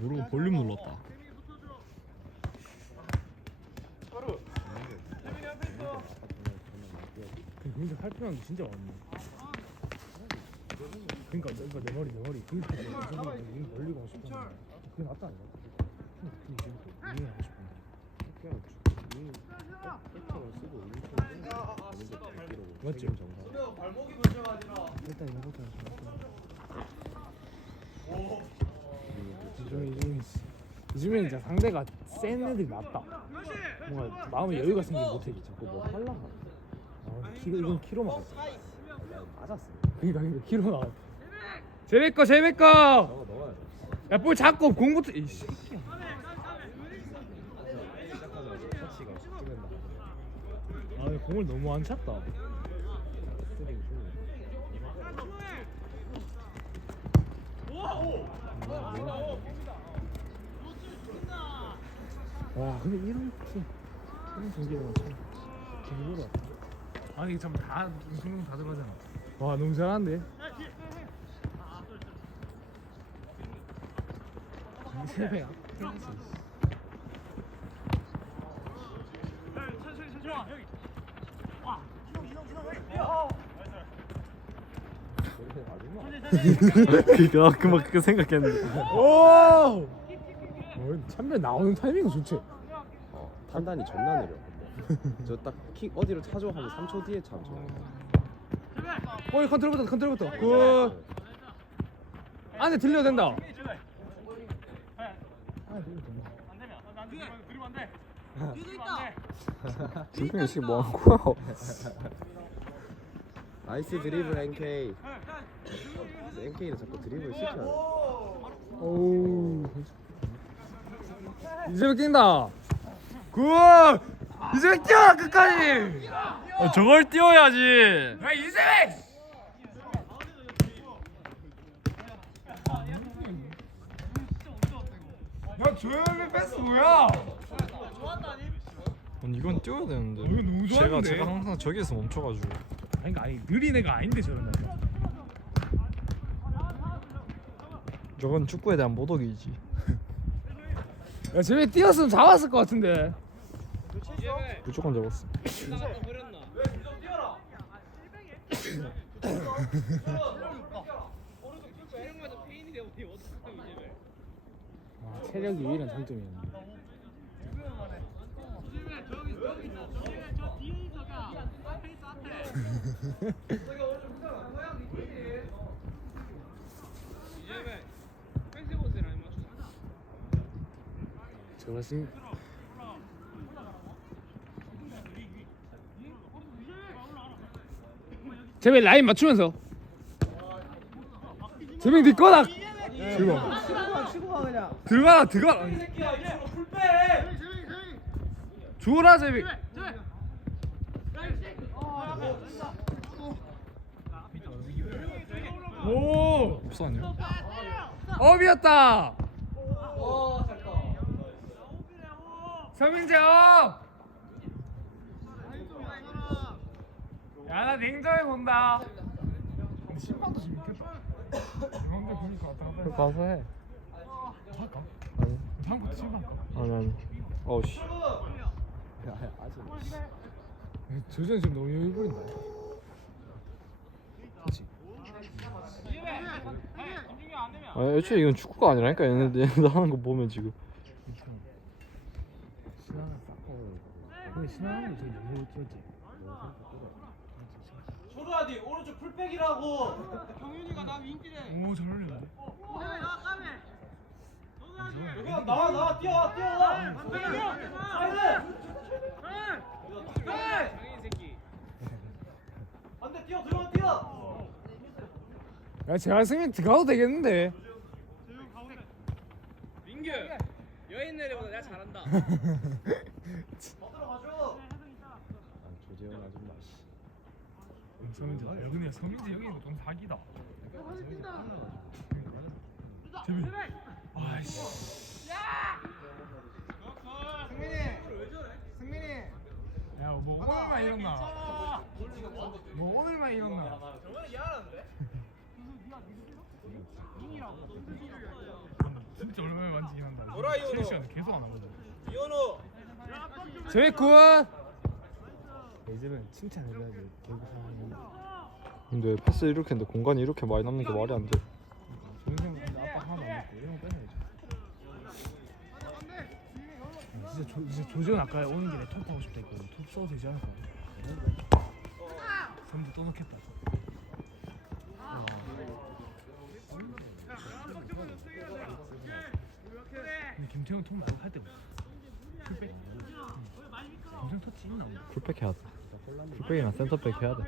모르고 볼륨 눌렀다. 근데 활동한 게 진짜 많네. 그러니까 그러니까 내 머리 내 머리 그러니까 벌리고 하고 싶은데 그게 낫다 아니야? 그게 윙 하고 싶은데. 맞지? 일단 이거부터 이중에 이중에 이중에 이제 상대가 센 애들이 낫다. 뭔가 마음에 여유가 생기지 못해. 자꾸 뭐 할라 아, 키로 이건 키로만 갔어. 맞았어 그러니까 그러니까 키로 나왔. 제베 거 제베 거. 야볼 잡고 공부터 이씨. 아 공을 너무 안 찼다. 스트링 중 와 근데 이런 팀 이런 경기는 참 기분이 아니 참다 운동 다 들어가잖아. 와 너무 잘하는데. 세배야. 그니까 그만 그 생각했는데. 오. 어, 참배 나오는 타이밍은 좋지. 어, 판단이 존나 느려 저 딱 킥 어디로 차줘 하면 3초 뒤에 차줘 어이 컨트롤부터 컨트롤부터. 굿. 안에 들려야 된다. 준평이 지금 뭐 하는 거야? 나이스 드리블 NK NK는 자꾸 드리블 시켜야 돼오 우. 이제 뛴다. 굿. 이제 뛰어 끝까지. 어, 저걸 띄워야지. 야 이제. 야 조용히 패스 뭐야? 아니, 이건 띄워야 되는데. 이거 너무 제가 좋았는데? 제가 항상 저기에서 멈춰가지고. 아니 그러니까 아니 느린 애가 아닌데 저런다. 저건 축구에 대한 모독이지. 야 쟤네 뛰었으면 잡았을 것 같은데. 무조건 잡았어. 아, 체력이 유일한 장점이었네. 저것이 제발 라인 맞추면서. 제발 네 거다. 들어가 들어가 들어가. 주라 제비 오. 없어 아니야? 업이었다 서민재 업 야나 냉정히 본다 근데 신방도 좀 있겠다 형들 보니까 왔다 갔다 그거 가서 해. 할까? 아니. 다음부터 신방 할까? 아니 아니. 어우씨. 아직 조전 지금 너무 여유 보인다 그치? 아 애초에 이건 축구가 아니라니까 얘네들 얘네들 하는 거 보면 지금. 신하나 싸고 근데 신하는 게 되게 너무 뛰었지. 초르아디 오른쪽 풀백이라고. 경윤이가 나 윙길에. 오잘 어울리는데? 그냥 나와 나와 뛰어 뛰어 사이드 장인 새끼. 안돼 뛰어 들어가 뛰어. 야 제가 승민 들어가도 되겠는데. 민규 여인 내려보다 내가 잘한다 더 들어가줘 아, 조재현 아줌마 씨 서민재 야 근데 서민재 여기 좀 사기다. 재민. 아이씨. 승민이! 승민이! 야뭐 오늘만 이런나 뭐 오늘만 이런나 저번에 야하는데? 진짜 얼마나 만지긴 한다. 쉬는 시간에 계속 안 하거든. 이현우! 저희 굿. 이제는 칭찬해줘야지. 개그 상황이. 근데 패스 이렇게 했는데 공간이 이렇게 많이 남는 게 말이 안돼 정형 근데 아빠 하나 안 먹고 이런 거 빼놔야지. 진짜 조, 진짜 조지현 아까 오는 길에 톱 하고 싶다 했거든. 톱 써도 되지 않을까? 선두 또 넣겠다. 와. 근데 김태형 톱 말고 할 때가 없어. 풀백. 응. 김태형 터치 있나. 풀백 해야 돼 풀백이나 센터백 해야 돼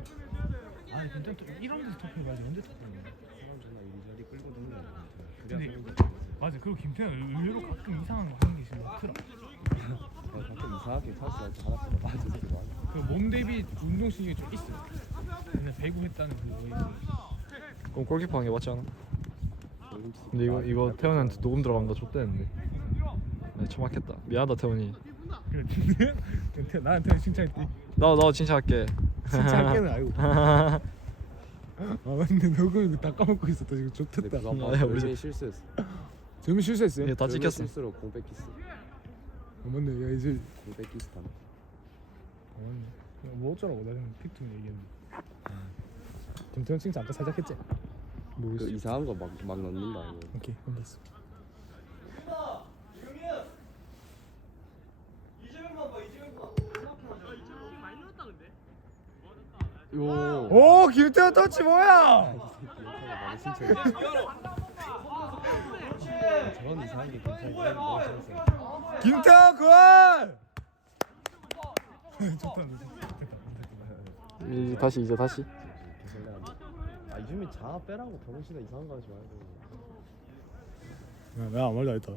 아니 김태형 톱 이런 데서 톱 해봐야지 언제 다니는 근데 맞아 그리고 김태형 의외로 가끔 이상한 거 하는 게 있으면 크라. 가끔 이상하게 찬스 할 때 하나 쓰면 맞을 때도 많아 그몸 대비 운동신경이 좀 있어. 근데 배구 했다는 그 의미. 그럼 골키퍼 하는 게 맞지 않아? 근데 이거 이거 태훈이한테 녹음 나 좆대는데 네, 처막했다 미안하다 태훈이 그래 근데 나한테 칭찬했지. 나나 진짜 할게 칭찬할게는 알고. 아 근데 녹음 이거 다 까먹고 있었다 지금 좋겠다. 그거 아, 아마 우리- 우리 실수했어 재민 실수했어요? 이게 다 별명 찍혔어 실수로 공 뺏기스 어, 맞네. 야 이제 공 뺏기스 다 어, 맞네. 그냥 뭐 어쩌라고 나 지금 픽tum 얘기했는데. 김태형 칭찬 아까 살짝 했지? 그 모르겠어. 이상한 거 막 막 넣는다 이거 오케이 됐어. 이재명만 봐 이재명만 요 오 김태형 터치 뭐야? 저런 이상한 게 괜찮아 너무 재밌어 김태형 굿! 좋다 됐다 됐다. 이제 다시 이제 다시 아 이준민 자 빼라고 병신아 이상한 거 하지 말고 내가 아무 말도 안 했다.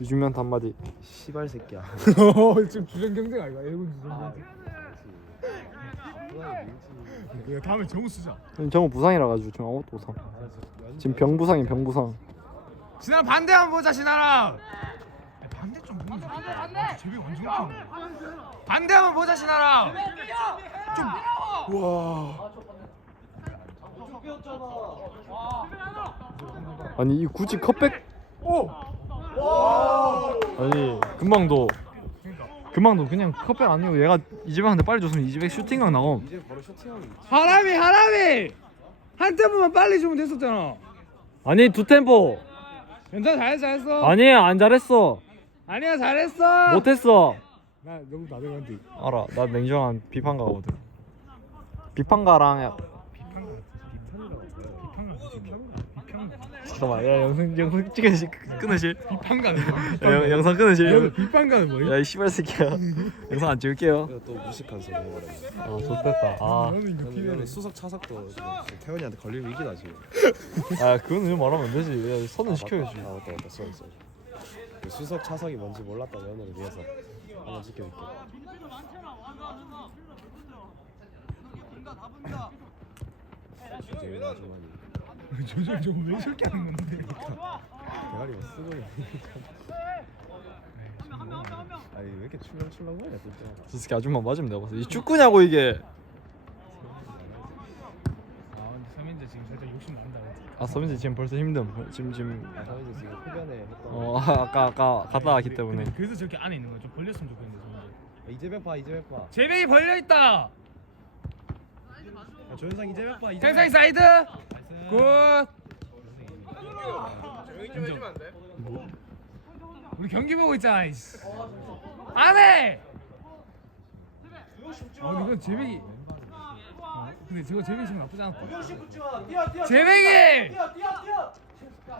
유준민한테 한마디 시발 새끼야 지금 주전 경쟁 아이가 일본 주전 아 경쟁. 밀지 야 다음에 정우 쓰자. 정우 부상이라 가지고 지금 아무것도 못함 지금 병부상이 병부상 신하라 반대 한번 보자 신하라. 반대 좀 보면 좋겠다. 반대 제비 완전 웃기네. 반대 한번 보자 신하라. 좀 와. 아니 이 굳이 컵백 오. 아니 금방도 금방도 그냥 컵백 아니고 얘가 이재명한테 빨리 줬으면 슈팅각 나옴 이제 바로 쇼팅하면 하람이 하람이 한 템포만 빨리 주면 됐었잖아. 아니 두 템포 괜찮아 잘했어 잘했어. 아니야 안 잘했어 아니야 잘했어. 못했어 나 너무 나대는데. 알아 나 냉정한 비판가거든 비판가랑 잠깐만 야 영상 영상 찍으시 끊으실? 비판가는 야, 영- 영상 끊으실? 비판가는 뭐야? 야이 씨발 새끼야. 영상 안 찍을게요. 또 무식한 소리 아 좋됐다. 아, 이거 이거는 피해를 수석 차석도 지금 태원이한테 걸릴 위기다 지금 아 그건 왜 말하면 안 되지. 야, 선은 아, 시켜야지. 아 맞다 맞다. 쏘리 쏘리. 그 수석 차석이 뭔지 몰랐던 연애를 위해서 한번 지켜줄게 재민 아주머니 조절 좀왜 저렇게 하는 건데? 대가리 뭐 쓰고 있는 아니 왜 이렇게 출렁 출렁 거려 뛸 때마다 저 새끼 아줌마 맞으면 내가 봤어. 이 축구냐고 이게. 아 근데 서민재 지금 살짝 욕심 난다. 아 서민지 지금 벌써 힘듦. 지금 지금. 사회자 지금 흡연에 했던 어 아까 아까 갔다 왔기 때문에. 근데 그래서 저렇게 안에 있는 거좀 벌렸으면 좋겠는데 서민재. 아, 이재백 봐 이재백 봐 제백이 벌려 있다. 아, 조현상 이재백 봐 이재백 생상이 사이드. 굿. 조용히 좀 해주면 안 돼? 우리 경기 보고 있잖아. 이씨. 안해. 아 이건 제백이. 어, 근데 저거 제백이 지금 나쁘지 않았다. 조용히 붙지 마 뛰어 뛰어 제백이. 뛰어 뛰어 뛰어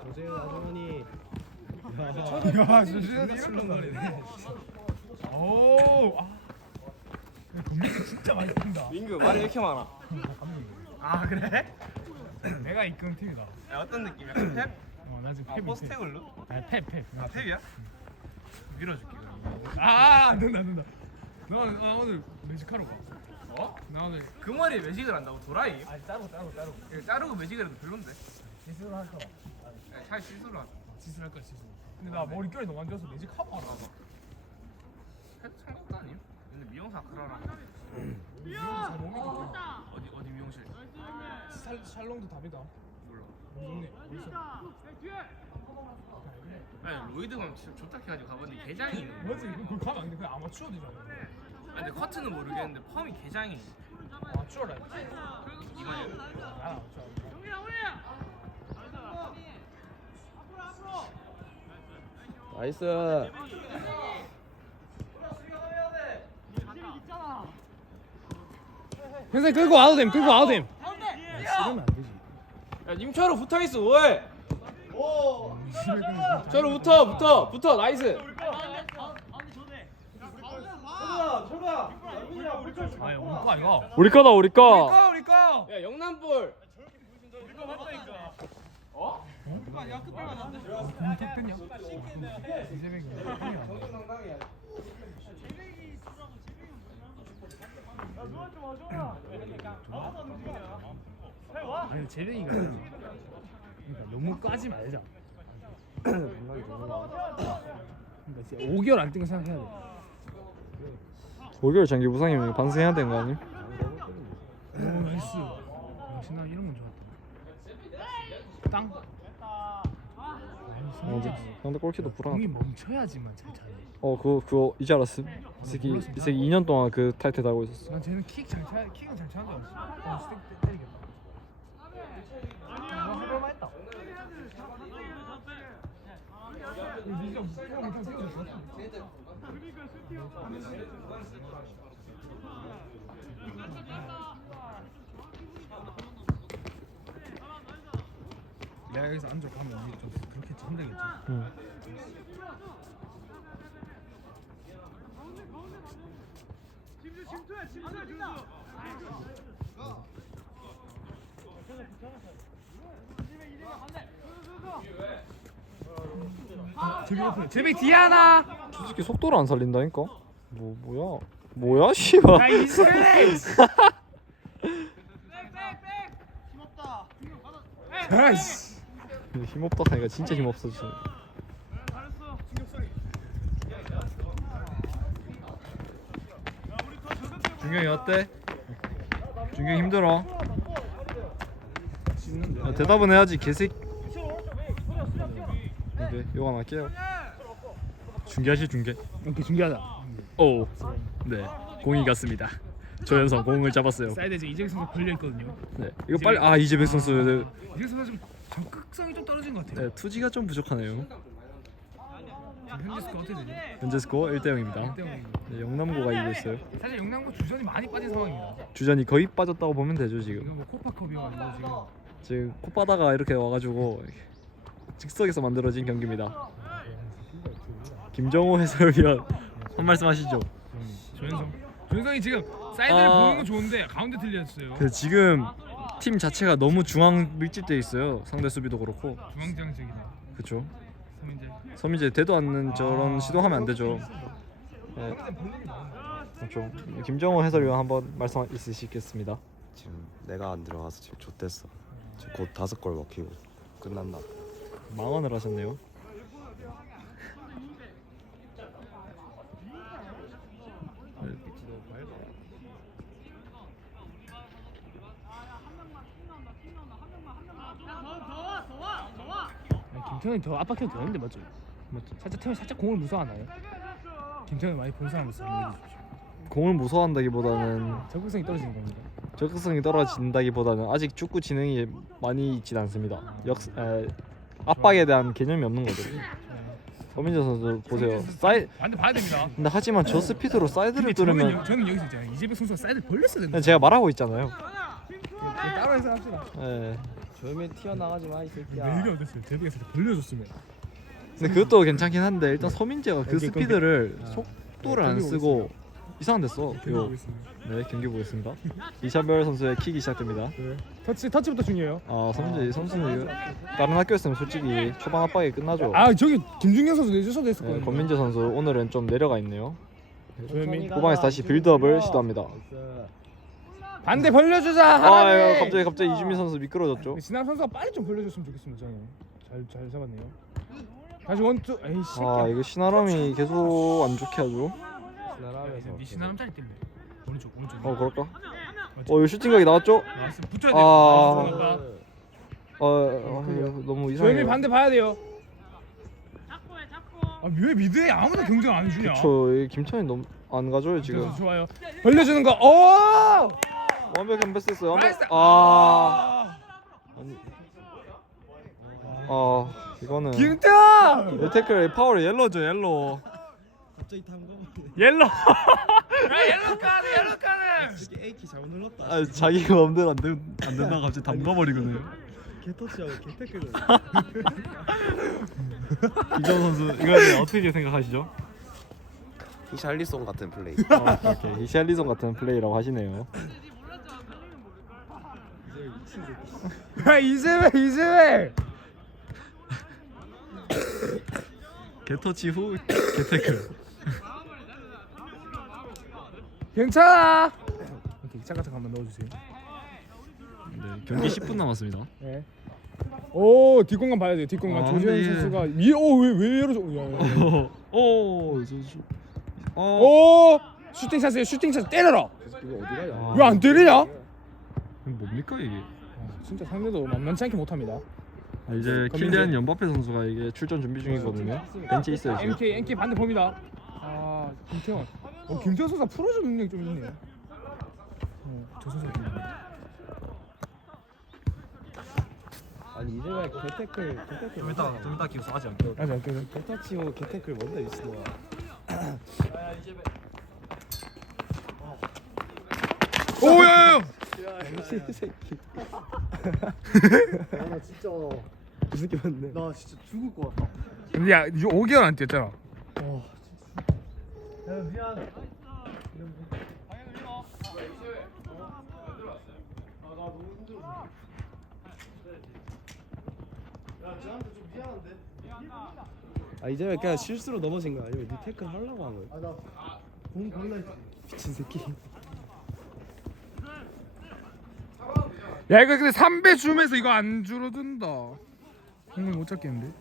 조재현 아주머니 야, 진짜 출렁거리네. 오, 아. 공격이 진짜 많이 뜬다. 민규 말이 왜 이렇게 많아 아 그래? 내가 이끄는 팀이다. 야, 어떤 느낌이야? 탭? 어, 나 지금 아 탭. 포스테글로? 아, 탭, 탭. 아 탭이야? 밀어줄게. 그럼. 아, 안 된다, 안 된다. 나, 나 오늘 매직하러 가. 어? 나 오늘 그 머리에 매직을 한다고 도라이? 아, 따로, 따로, 따로. 이거 자르고 매직을 해도 별론데 지수를 할까 봐. 야, 차라리 실수로 하자 지수를 할 거야, 지수. 근데 나 머릿결이 너무 안 좋아서 매직하고 하라. 해도 상관도 아니야 근데 미용사 그러라 미용사 몸이 좋고. 어디 어디 미용실? 살, 살롱도 답이다. 몰라 너무 좋네. 어디서? 아니 로이드가 좋다 해가지고 가봤는데 개장이 있는 뭐지? 그거 가면 안 돼. 그냥 아마추어 되잖아. 아니 근데 커트는 모르겠는데 펌이 개장이 아마추어라. 이만해 아, 아마추어. 나이스. 현생 끌고 와도 됨. 끌고 와도 됨. 쓰면 안 되지. 야 임차로 붙어있어 왜? 저로 붙어 붙어 붙어 나이스 아야, 우리 거 아이가. 우리 거다 우리 거. 아, 우리 거. 야 영남볼 됐냐? 이재명이. 아니 재명이가 그러니까 너무 까지 말자. 그러니까 진짜 5개월 안 뛴 거 생각해야 돼. 5개월 장기 부상이면 반성해야 되는 거 아니? 오 나이스. 역시 나 이런 건 좋았다. 땅. 어, 상대 골키도 공이 불안. 멈춰야지만 잘 차네. 어 그거 그거 이제 알았음. 이 새끼 이 새끼 2년 동안 그 타이틀 달고 있었어. 난 쟤는 킥잘 차, 킥은 잘 차는 줄 알았어. 어, 스틱 때- 때리겠다. 아, 해볼만 했다. 이거 무슨 새끼 좋았어. 내가 여기서 앉아 가면 이게 좀 그렇게 찬다겠지. 응. 저기 옆에 제백 뒤에 하나. 솔직히 속도를 안 살린다니까. 뭐 뭐야? 뭐야 씨발. 야 이슬레이스. 아이씨. 힘없다 하니까 진짜 힘없어지네. 준경이 어때? 준경이 힘들어? 야, 대답은 해야지 개새끼 네, 하나 할게요 중계하실 중계 오케이 중계하자. 오, 네 공이 갔습니다 조현성 공을 잡았어요 사이드 이제 이재익 선수 걸려 있거든요. 네 이거 빨리 아 이재백 선수 네, 이재익 선수 좀 적극성이 좀 떨어진 것 같아요. 네 투지가 좀 부족하네요 지금 현재 스코어 어떻게 되죠? 현재 스코어 1대 0입니다 때문에 네, 영남고가 이기고 있어요 사실 영남고 주전이 많이 빠진 상황입니다. 주전이 거의 빠졌다고 보면 되죠 지금 이거 뭐 코파컵이어가지고 지금 지금 콧바다가 이렇게 와가지고 즉석에서 만들어진 경기입니다. 김정호 해설위원 한 말씀 하시죠. 조현성. 조현성이 지금 사이드를 아. 보는 건 좋은데 가운데 틀렸어요. 그 지금 팀 자체가 너무 중앙 밀집돼 있어요. 상대 수비도 그렇고. 중앙지향적이네. 그렇죠. 서민재. 서민재 되도 않는 저런 시도하면 안 되죠. 네. 그렇죠. 김정호 해설위원 한번 말씀 있으시겠습니다. 지금 내가 안 들어가서 지금 좆됐어. 지금 곧 다섯 골 먹히고 끝난다. 망언을 하셨네요. 김태현이 더 압박해도 되는데 맞죠? 맞죠? 살짝 태현 살짝 공을 무서워하나요? 김태현 많이 본 사람 얘기해 주십시오. 공을 무서워한다기보다는 적극성이 떨어지는 겁니다. 적극성이 떨어진다기보다는 아직 축구 지능이 많이 있진 않습니다. 역 에, 압박에 대한 개념이 없는 거죠. 서민재 선수 보세요. 사이 반대 봐야 됩니다. 근데 하지만 저 스피드로 사이드를 근데 저는, 뚫으면 여- 저는 여기서 있잖아요. 이재백 선수가 사이드 벌렸어야 된다. 제가 말하고 있잖아요. 따로 해서 합시다. 예. 조용히 튀어나가지 마 이 새끼야. 왜 이게 어땠어요? 제백이 사이드 벌려줬으면. 근데 그것도 괜찮긴 한데 일단 서민재가 그 스피드를 오케이. 속도를 안 경기 쓰고 이상한 데 써. 이거 보겠습니다. 네 경기 보겠습니다. 이찬별 선수의 킥이 시작됩니다. 네. 터치 터치부터 중요해요. 아 서민재 선수는 이거 다른 학교였으면 솔직히 초반 압박에 끝나죠. 아 저기 김준경 선수 내주셔도 네, 했었거든요. 권민재 선수 오늘은 좀 내려가 있네요. 조현민 후방에서 다시 빌드업을 시도합니다. 반대 벌려주자. 아, 하나님. 이거 갑자기 갑자기 이주민 선수 미끄러졌죠. 진남 선수가 빨리 좀 벌려줬으면 좋겠습니다. 저는 잘잘 잡았네요. 다시 원투. 에이씨. 아 이거 신아람이 계속 안 좋게 하죠. 지나라면서. 니 신남짜리 때문에. 오른쪽 오른쪽. 어 그럴까? 어 이거 슈팅각이 나왔죠? 나왔으면 붙어야 돼. 아. 아. 어, 어 이거 너무 이상해요. 반대 봐야 돼요. 아왜 미드에 아무도 경쟁 안 주냐? 그쵸 이 김천이 너무 안 가져요 지금 그래서 좋아요. 벌려주는 거. 오! 완벽한 패스였어요 완벽 나이스! 아 아니 아 이거는 김태환! 이 태클 파워를 옐로죠 옐로. 갑자기 탄 거? 옐로. 야 옐로 카드 옐로 카드! 솔직히 A키 잘못 눌렀다. 아 자기가 마음대로 안, 된, 안 된다 갑자기 담가버리거든요 개터치하고 개태클 이정 선수 이거 어떻게 생각하시죠? 히샬리송 같은 플레이. 어, 오케이 히샬리송 같은 플레이라고 하시네요. 야 이세배 이세배. 개터치 후 개태클 괜찮아. 이렇게 잠깐 잠깐만 넣어주세요. 네, 경기 10분 남았습니다 네. 오 뒷공간 봐야 돼요. 뒷공간 아, 조재현 근데- 선수가 위오왜왜 열어줘? 야, 야, 야. 오, 저, 저, 어, 오 슈팅 샷이에요. 슈팅 샷 때려라. 이거 어디 가냐 아. 왜 안 때리냐? 이거 뭡니까 이게? 아, 진짜 상대도 만만치 않게 못합니다. 아, 이제 킬리안 이제- 연바페 선수가 이게 출전 준비 중이거든요. 벤치에 있어요 지금. MK MK 반대 봅니다. 아 김태원. 어 김태원 선수가 풀어줘 능력이 좀 있네요. 어, 저 선수. 아니 이제 왜 개태클 개태클 좀 이따 기분 하지 않게. 맞아 그 개터치고 개태클 뭔데 미친놈아 오야야. 당신 새끼 나 진짜 이 새끼 맞네 나 진짜 죽을 것 같다. 근데 야 이거 5개월 안 뛰었잖아. 야 미안. 야 쟤한테 좀 미안한데. 아 이제 왜 그냥 실수로 넘어진 거야 아니면 니 태클 하려고 한 거야 아나공 걸려. 미친 새끼 야 이거 근데 3배 주면서 이거 안 줄어든다. 공을 못 잡겠는데?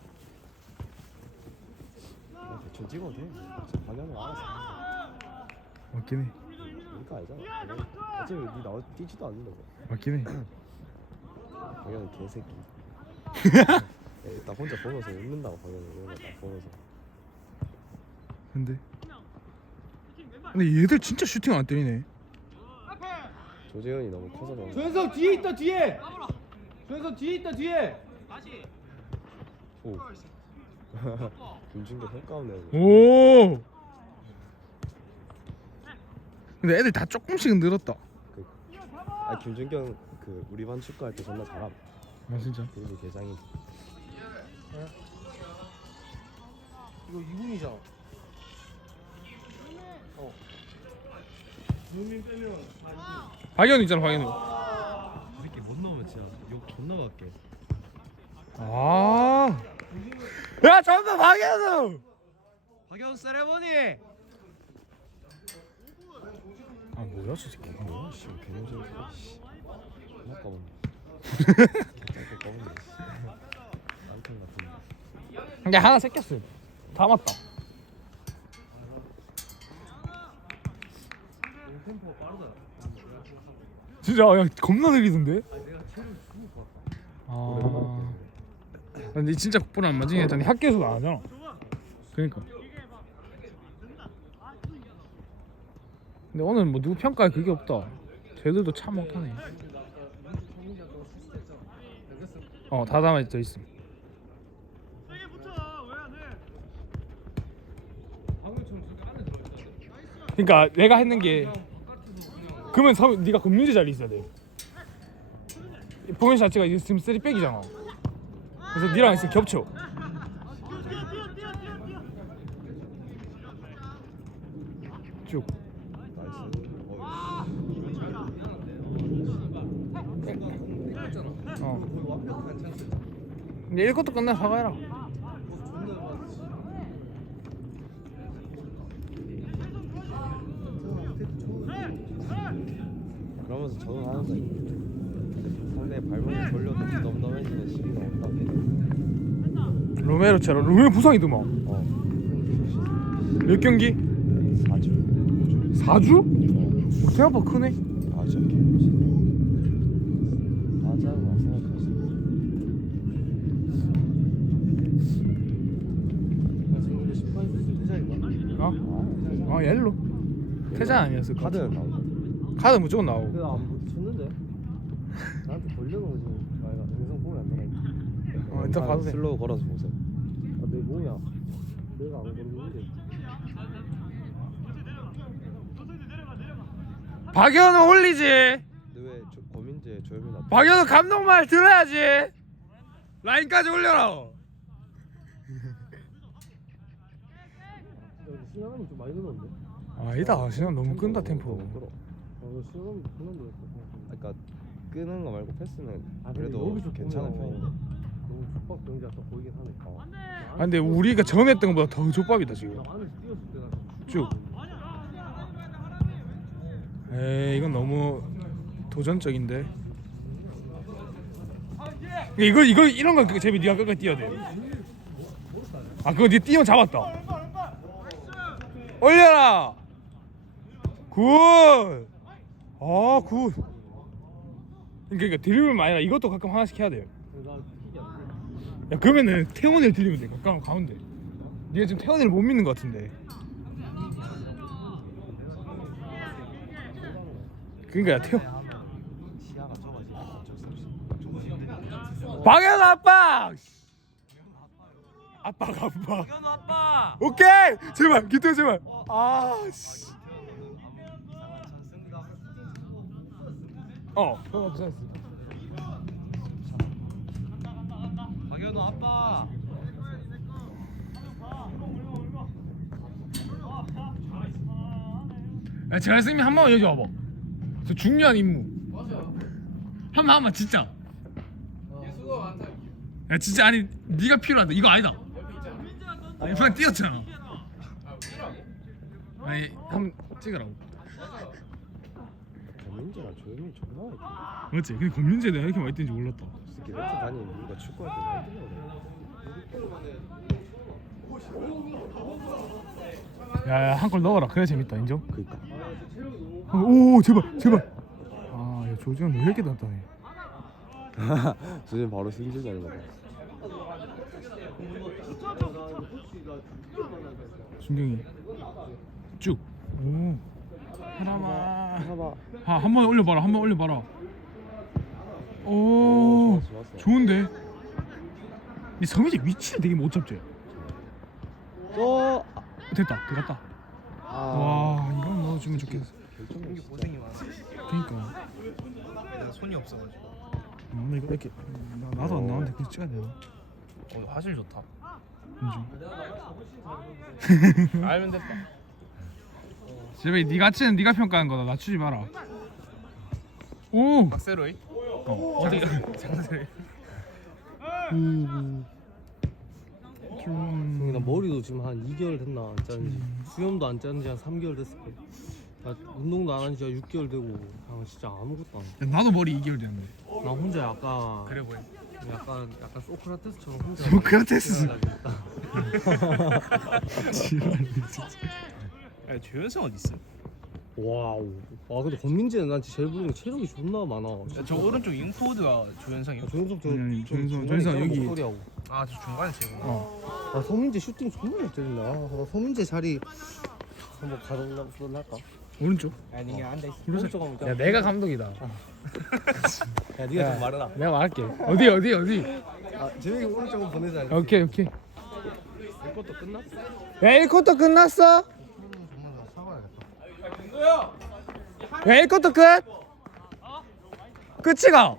아, 대충 찍어도 돼 방향을 알아서 맞긴 해. 그러니까 알잖아 어차피 니 나와 뛰지도 않는다고 맞긴 해. 방향은 개새끼 야, 일단 혼자 보면서 웃는다고 방향을 거딱 보면서 근데 근데 얘들 진짜 슈팅 안 때리네. 조재현이 너무 커서 그런 거야 조현석 뒤에 있다 뒤에. 조현석 뒤에 있다 뒤에. 오 김준규 헐까운 애 오. 근데 애들 다 조금씩은 늘었다. 아 김준경 그 우리 반 축구할 때 존나 잘함 아 진짜. 그리고 개장이 이거 2분이잖아. 어. 유민 빼면 박연 있잖아 박연우. 이 새끼 못 넣으면 진짜 욕 존나 받게 아. 야 잠깐 박연우. 박연 세레머니 아 뭐야 저 새끼. 뭐야 씨 개노잼 씨 존나 까먹네 개새끼 까먹네 씨 깡통 같은데 야 하나 새꼈어. 다 맞다. 진짜 야 겁나 느리던데? 아. 근데 진짜 국보를 안 일단 학교에서도 안 하잖아. 그러니까. 근데 오늘 뭐 누구 평가에 그게 없다. 쟤들도 참 못하네. 어, 다 담아져 있음. 그러니까 내가 했는 게 그러면 서, 네가 금융제 자리 있어야 돼. 포메이션 자체가 이제 지금 쓰리 백이잖아. 그래서 니랑 있으면 겹쳐. 쭉. 어. 근데 1컷도 끝나 사과해라. 그러면서 저는 하는데 상대 발목을 돌려도 덤덤해지는 시기가 없다 로메로처럼. 로메로 부상이더만. 어. 몇 경기? 4주. 4주? 생각보다 크네. 개무지 하자고 생각하지 나 지금 10분 아 옐로. 퇴장 카드는 같아 나온 거 카드 무조건 나오고. 안 나한테 걸려놓은 거지. 아이가 영상 보면 안 되나 어, 일단 봐도 돼. 슬로우 걸어서 보세요. 아, 내 뭐야. 내가 안 걸리는데 박연우 올리지. 근데 왜 저, 고민재 조현민 앞에 박연우 감독 말 들어야지. 라인까지 올려라. 신영함이 좀 많이 늘었는데? 아니다 신현 너무 끈다 템포. 너무 끌어. 어 그만 늘었어 그러니까 끄는 거 말고 패스는 아, 그래도 괜찮은 편인데. 너무 족박 경기가 또 보이긴 하니까. 아 근데 우리가 전에 했던 것보다 더 족밥이다 지금. 안에서 뛰었을 때가 쭉. 에이 이건 너무 도전적인데. 이거 이거 이런 건 재미 네가 끝까지 뛰어야 돼아 그거 네 뛰면 잡았다. 올려라! 굿아굿 그러니까 드리블만 아니라 이것도 가끔 하나씩 해야 돼요. 야 그러면은 태원이를 들리면 돼. 가까운 가운데. 네가 지금 태원이를 못 믿는 것 같은데. 그러니까 야 태원. 박연우 아빠! 아빠가 아빠! 오케이! 제발 기태 제발. 아 씨 어. 어, 찬스. 박연우 아빠. 야 재활생님 한 번만 여기 와봐. 저 중요한 임무. 한 번 한 번 진짜. 야 진짜 아니 네가 필요하다 이거 아니다. 아니 그냥 뛰었잖아. 아니 한번 찍으라고 고민재랑 조현민 존나 많이 뛰어 맞지? 근데 권민재 내가 이렇게 많이 뛰는지 몰랐다. 특히 매트 다니는 이유가 축구할 때 많이 뛰어 야야 한 골 넣어라. 그래 재밌다. 인정? 그니까. 오 제발 제발. 아야 조지현 왜 이렇게 단단해? 조현 바로 승질 거다 준경이. 쭉오 하나만 봐봐 아, 한 번 올려봐라. 한 번 올려봐라. 오, 오, 좋았어, 좋았어. 좋은데. 이 서민이 위치를 되게 못 잡지. 또 됐다, 들어갔다. 아, 와, 이건 넣어주면 좋겠어. 결정력 진짜. 고생이 많아 그러니까. 내가 손이 없어가지고 아, 나 이거 이렇게 나, 나도 안 나왔는데 그냥 찍어야 되나? 어 화질 좋다 인정. 알면 됐다 제발 네 가치는 네가 평가한 거다. 낮추지 마라. 오, 박세로이 어, 어디 장세로이 오. 좀. 나 머리도 지금 한 2개월 됐나 안 짜는지 수염도 안 짜는지 한 3개월 됐을 거야. 나 운동도 안 한지 6개월 되고 아 진짜 아무것도 안. 해. 야, 나도 머리 2개월 됐는데. 나 혼자 약간 그래 보여 약간 약간 소크라테스처럼 혼자 소크라테스. 야 조현성 어디 있어? 와우. 와 근데 권민재는 난 제일 보는 게 체력이 존나 많아. 저 오른쪽 잉포드가 조현성이야? 조현석 저 아니, 저 중간에 조현석 있잖아, 여기. 목소리하고. 아 저 중간에 제고 어. 아 서민재 슈팅 존나 잘 때린다. 아, 나 서민재 자리 한번 가동나 할까? 오른쪽. 아니 이게 앉아 있어. 오른쪽. 가면 야, 내가 감독이다. 야 네가 좀 말해라. 내가 말할게. 어디 어디 어디. 아 재민이 오른쪽은 보내자. 오케이 오케이. 이것도 끝났어? 야 1쿼터 끝났어? 야 1쿼터 끝? 끝이가?